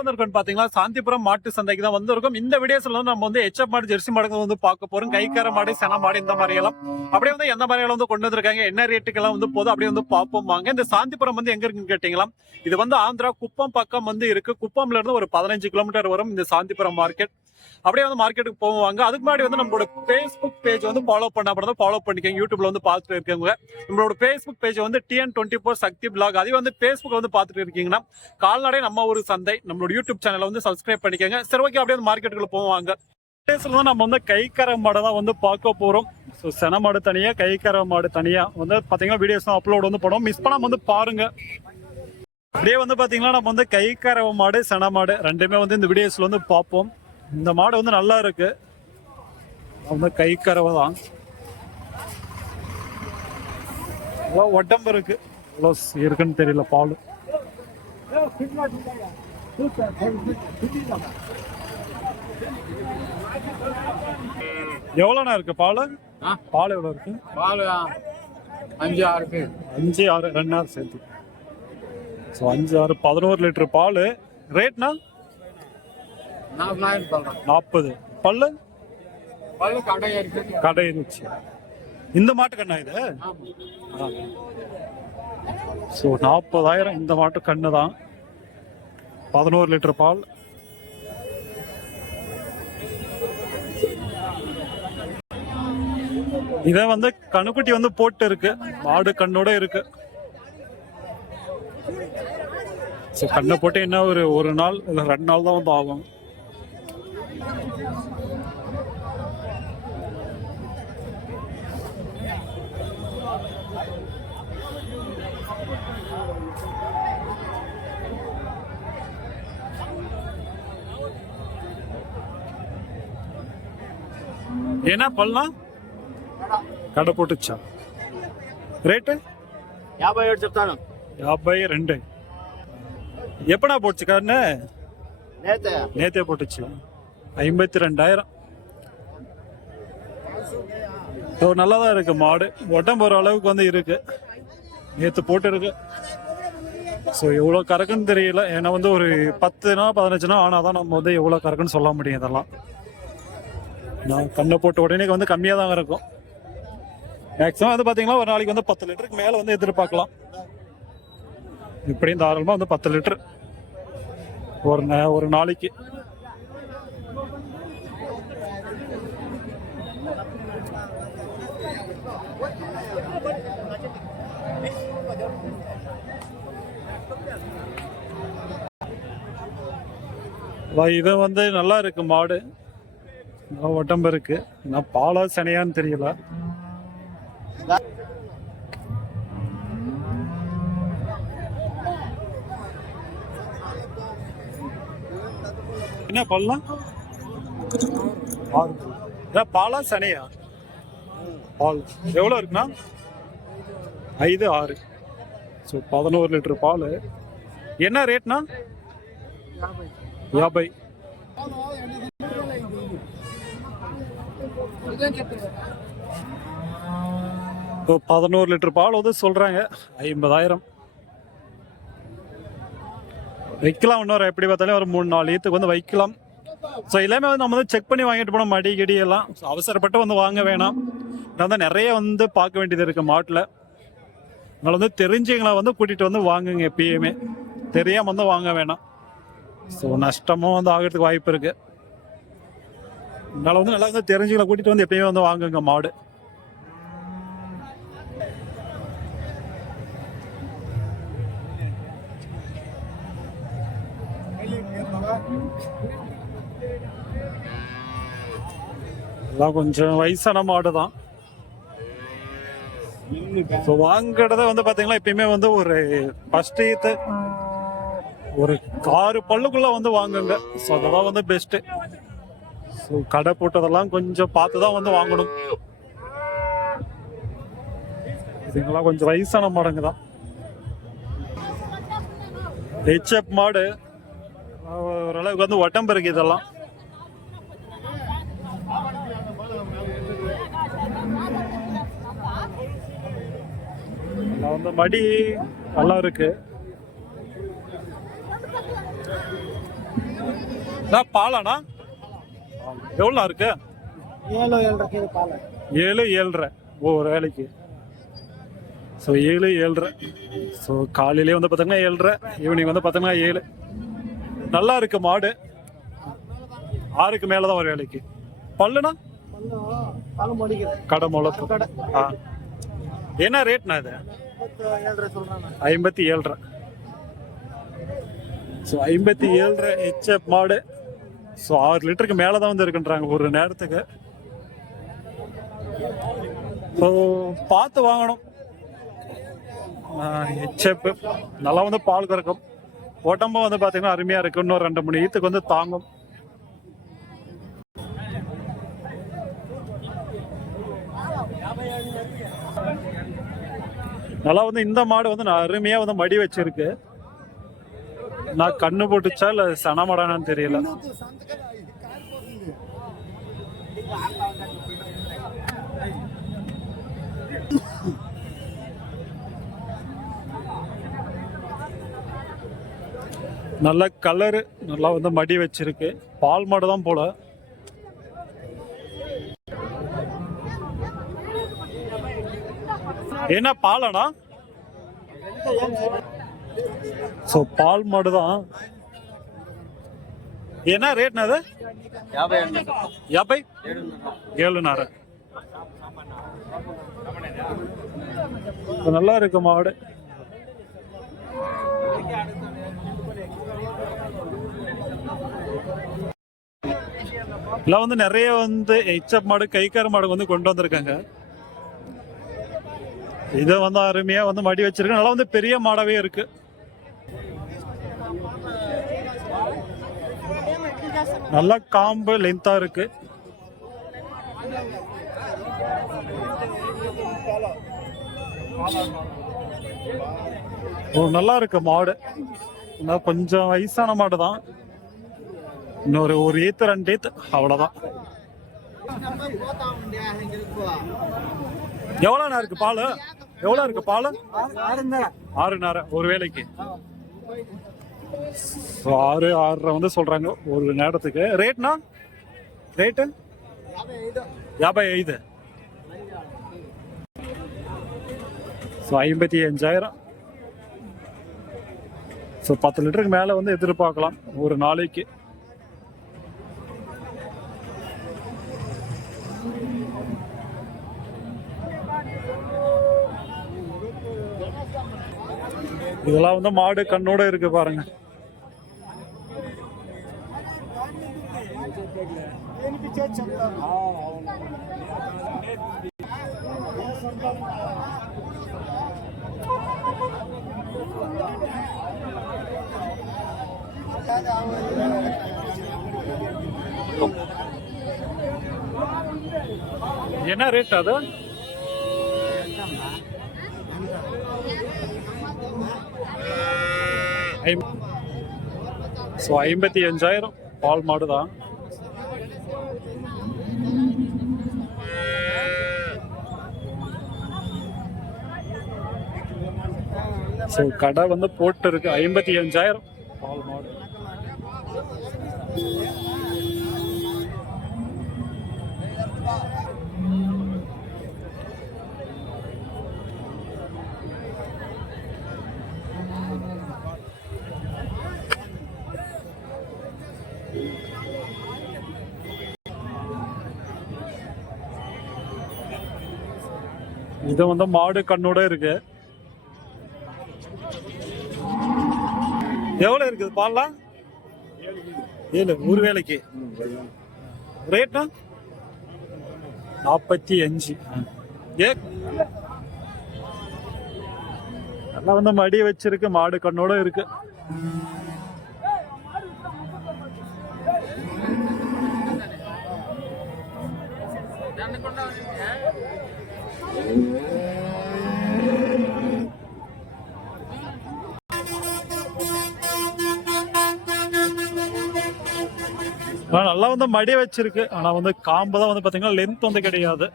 வந்திருக்கோம் பாத்தீங்களா? சாந்திபுரம் மாட்டு சந்தைக்கு தான் வந்திருக்கோம். இந்த வீடியோஸ்ல வந்து நம்ம வந்து எச்எப் மாடு ஜெர்சி மாடுங்க வந்து பார்க்க போறோம். கைக்கார மாடு சென மாடு இந்த மாதிரி எல்லாம். அப்படியே வந்து எந்த மாதிரி வந்து கொண்டு வந்திருக்காங்க? என்ன ரேட்டுக்கெல்லாம் வந்து போதும் அப்படியே வந்து பார்ப்போம் வாங்க. இந்த சாந்திபுரம் வந்து எங்க இருக்குன்னு கேட்டீங்களா? இது வந்து ஆந்திரா குப்பம் பக்கம் வந்து இருக்கு. குப்பம்ல இருந்து ஒரு பதினஞ்சு கிலோமீட்டர் வரும் இந்த சாந்திபுரம் மார்க்கெட் அப்படியே வந்து மார்க்கெட்டுக்கு போவாங்க அதுக்கு முன்னாடி வந்து நம்மளோட ஃபேஸ்புக் பேஜ் வந்து ஃபாலோ பண்ண அப்புறம் ஃபாலோ பண்ணிக்கோங்க. யூடியூப்ல வந்து பார்த்துட்டு இருக்கவங்க. நம்மளோட ஃபேஸ்புக் பேஜ் வந்து TN twenty four Sakthi blog அதே வந்து ஃபேஸ்புக் வந்து பார்த்துட்டு இருக்கீங்கன்னா கால்நடை நம்ம ஒரு சந்தை நம்மளோட யூடியூப் சேனலை வந்து சப்ஸ்கிரைப் பண்ணிக்கோங்க. சரி ஓகே அப்படியே மார்க்கெட்டுக்குள்ள போவாங்க பேசுறது தான் நம்ம வந்து கைக்கரை மாடை தான் வந்து பார்க்க போகிறோம் ஸோ சென மாடு தனியாக கைக்கரை மாடு தனியாக வந்து பார்த்தீங்கன்னா வீடியோஸ் அப்லோட் வந்து பண்ணுவோம் மிஸ் பண்ணாமல் வந்து பாருங்க. அப்படியே வந்து பார்த்தீங்கன்னா நம்ம வந்து கைக்கரவ மாடு சென மாடு ரெண்டுமே வந்து இந்த வீடியோஸில் வந்து பார்ப்போம். இந்த மாடு வந்து நல்லா இருக்கு. வந்து கைக்கரவை தான். எவ்வளோ உடம்பு இருக்கு. எவ்வளோ இருக்குன்னு தெரியல பால். எவ்வளோண்ணா இருக்கு பால்? பால் எவ்வளோ இருக்கு? பால் அஞ்சு ஆறு பேர் அஞ்சு ஆறு ரெண்டு ஆறு சேர்த்து. ஸோ அஞ்சு ஆறு பதினோரு லிட்டர் பால். ரேட்னா? நாற்பது. பல்லு? பல்லு கடை இருக்கு. கடை இருந்துச்சு. இந்த மாட்டு கண்ணா இது ஸோ நாற்பதாயிரம் இந்த மாட்டு கண்ணு தான். பதினோரு லிட்டர் பால். இதை வந்து கணுக்குட்டி வந்து போட்டு இருக்கு மாடு கண்ணோட இருக்கு. ஸோ கண்ணை போட்டு என்ன ஒரு ஒரு நாள் இல்லை ரெண்டு நாள் தான் வந்து ஆகும். ఏనా పల్నా కడ పొట్టొచ్చా రేట్ యాభై ఏడు చెప్తాను యాభై రెండు எப்படா போச்சு கண்ணு నేతే நேத்தே போட்டுச்சு ஐம்பத்தி ரெண்டாயிரம் ஸோ நல்லா தான் இருக்கு மாடு உடம்பு ஒரு அளவுக்கு வந்து இருக்கு நேற்று போட்டு இருக்கு ஸோ எவ்வளோ கறக்குன்னு தெரியல ஏன்னா வந்து ஒரு பத்துனா பதினஞ்சுனா ஆனால் தான் நம்ம வந்து எவ்வளோ கறக்குன்னு சொல்ல முடியும் இதெல்லாம் நான் கண்ணை போட்ட உடனே வந்து கம்மியாக தான் இருக்கும். மேக்ஸிமம் வந்து பார்த்தீங்கன்னா ஒரு நாளைக்கு வந்து பத்து லிட்டருக்கு மேலே வந்து எதிர்பார்க்கலாம். இப்படியும் தாராளமாக வந்து பத்து லிட்டர். ஒரு ந ஒரு நாளைக்கு. இது வந்து நல்லா இருக்கு மாடு. நல்லா உடம்பு இருக்கு. நான் பாலா சனையான்னு தெரியல. என்ன பல்லாம் பாலா சனையா? பால். எவ்வளோ இருக்குண்ணா? ஐந்து ஆறு. ஸோ பதினோரு லிட்டர் பால். என்ன ரேட்னா இப்போ பதினோரு லிட்டர் பால் வந்து சொல்கிறாங்க ஐம்பதாயிரம். வைக்கலாம் இன்னொரு எப்படி பார்த்தாலும் ஒரு மூணு நாலு ஈத்துக்கு வந்து வைக்கலாம். ஸோ எல்லாமே வந்து நம்ம வந்து செக் பண்ணி வாங்கிட்டு போனோம் மடி கிடி எல்லாம். அவசரப்பட்டு வந்து வாங்க வேணாம். நான் தான் நிறைய வந்து பார்க்க வேண்டியது இருக்குது மாட்டில். அதனால் வந்து தெரிஞ்சவங்களை வந்து கூட்டிகிட்டு வந்து வாங்குங்க எப்பயுமே. தெரியாமல் வந்து வாங்க வேணாம். ஸோ நஷ்டமும் வந்து ஆகிறதுக்கு வாய்ப்பு இருக்குது அதனால வந்து நல்லா இருந்தால் தெரிஞ்சுகளை கூட்டிட்டு வந்து எப்பயுமே வந்து வாங்குங்க மாடு. எல்லாம் கொஞ்சம் வயசான மாடு தான் ஸோ வாங்குறத வந்து பாத்தீங்கன்னா எப்பயுமே வந்து ஒரு ஃபர்ஸ்ட் ஒரு ஆறு பல்லுக்குள்ள வந்து வாங்குங்க. ஸோ அதெல்லாம் வந்து பெஸ்ட்டு ஸோ கடை போட்டதெல்லாம் கொஞ்சம் பார்த்து தான் வந்து வாங்கணும். இதுங்கெல்லாம் கொஞ்சம் வயசான மாடுங்க தான் ஹெச்எப் மாடு. ஓரளவுக்கு வந்து உடம்பு இருக்கு இதெல்லாம். வந்து மடி நல்லா இருக்கு. பாலாண்ணா. எவ்வளோ இருக்கு? ஏழு ஏழரை பால். ஏழு ஏழரை. ஒவ்வொரு வேலைக்கு. ஸோ ஏழு ஏழரை. ஸோ காலையிலே வந்து பார்த்தீங்கன்னா ஏழரை ஈவினிங் வந்து பார்த்தீங்கன்னா ஏழு. நல்லா இருக்கு மாடு. ஆறுக்கு மேலே தான் ஒரு வேலைக்கு. பல்லுனா? கடை முளப்பு. ஆ. என்ன ரேட்ண்ணா இது? ஐம்பத்தி ஏழரை ஸோ ஐம்பத்தி ஏழரை. ஹெச்எப் மாடு. ஸோ ஆறு லிட்டருக்கு மேலே தான் வந்து இருக்குன்றாங்க ஒரு நேரத்துக்கு. ஸோ பார்த்து வாங்கணும். ஹெச்எப் நல்லா வந்து பால் கறக்கும். உடம்பும் வந்து பார்த்தீங்கன்னா அருமையாக இருக்கும் இன்னும் ரெண்டு மணி ஈத்துக்கு வந்து தாங்கும். நல்லா வந்து இந்த மாடு வந்து நான் அருமையாக வந்து மடி வச்சிருக்கு. நான் கண்ணு போட்டுச்சா இல்ல சனமடானான்னு தெரியல. நல்ல கலரு நல்லா வந்து மடி வச்சிருக்கு. பால் மாடு தான் போல. என்ன பாலனா ஸோ பால் மாடு தான் என்ன ரேட்னா அது? யாபை? ஏழுநாறு. நல்லா இருக்கு மாடு. இல்லை வந்து நிறைய வந்து ஹெச்எப் மாடு கைக்கார மாடு வந்து கொண்டு வந்திருக்காங்க. இதை வந்து அருமையா வந்து மடி வச்சிருக்கு. நல்லா வந்து பெரிய மாடாவே இருக்கு. நல்லா காம்பு லென்த்தா இருக்கு. ஓ நல்லா இருக்கு மாடு. கொஞ்சம் வயசான மாடு தான். இன்னொரு ஒரு ஏத்து ரெண்டு ஏத்து. அவ்வளவுதான். எவ்வளோண்ணா இருக்கு பால்? எவ்வளோ இருக்கு பால்? ஆறு நேரம் ஒரு வேலைக்கு. ஆறு ஆறரை வந்து சொல்றாங்க ஒரு நேரத்துக்கு. ரேட்னா? ரேட்டு? யாபை ஐந்து. ஸோ ஐம்பத்தி அஞ்சாயிரம் ஸோ பத்து லிட்டருக்கு மேலே வந்து எதிர்பார்க்கலாம் ஒரு நாளைக்கு. இதெல்லாம் வந்து மாடு கண்ணோட இருக்கு பாருங்க. என்ன ரேட் அது? ஸோ ஐம்பத்தி அஞ்சாயிரம். பால் மாடு தான். ஸோ கடை வந்து போட்டு இருக்கு ஐம்பத்தி அஞ்சாயிரம். பால் மாடு. இது வந்து மாடு கண்ணோட இருக்கு. எவ்வளவு இருக்குது? பால்லாம் ஏழு. ஒரு வேலைக்கு. ரேட்டா நாற்பத்தி அஞ்சு. ஏ? எல்லாம் வந்து மடி வச்சிருக்கு. மாடு கண்ணோட இருக்கு. ஆனா நல்லா வந்து மடி வச்சிருக்கு. ஆனா வந்து காம்பு தான் வந்து பாத்தீங்கன்னா லென்த் வந்து கிடையாது.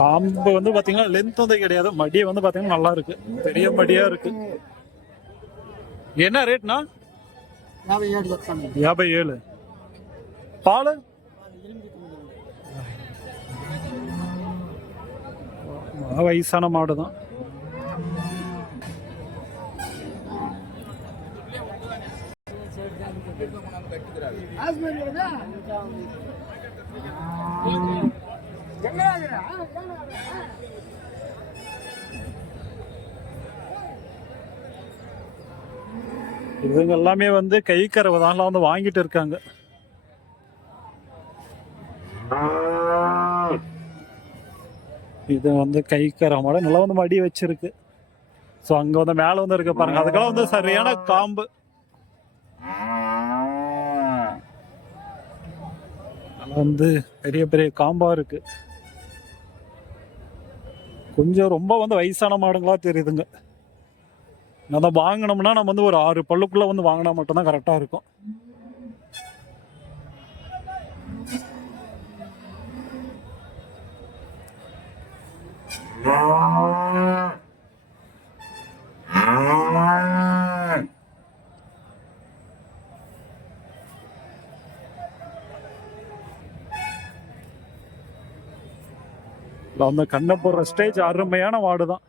காம்பு வந்து பாத்தீங்கன்னா லென்த் வந்து கிடையாது. மடியை வந்து பாத்தீங்கன்னா நல்லா இருக்கு. பெரிய மடியா இருக்கு. என்ன ரேட்னா యాభై ఏడు చెప్తాను యాభై ఏళ్ళు పాలు வயசான மாடு தான் இதுங்க எல்லாமே வந்து கை கறவை தான் வந்து வாங்கிட்டு இருக்காங்க. இது வந்து கை கரை மாடு நல்லா வந்து மடி வச்சிருக்கு. ஸோ அங்க வந்து மேல வந்து இருக்க பாருங்க. அதுக்கெல்லாம் வந்து சரியான காம்பு. வந்து பெரிய பெரிய காம்பா இருக்கு. கொஞ்சம் ரொம்ப வந்து வயசான மாடுங்களா தெரியுதுங்க. அதை வாங்கினோம்னா நம்ம வந்து ஒரு ஆறு பல்லுக்குள்ள வந்து வாங்கினா மட்டும்தான் கரெக்டா இருக்கும். அந்த கண்ணை போடுற ஸ்டேஜ் அருமையான வார்டு தான்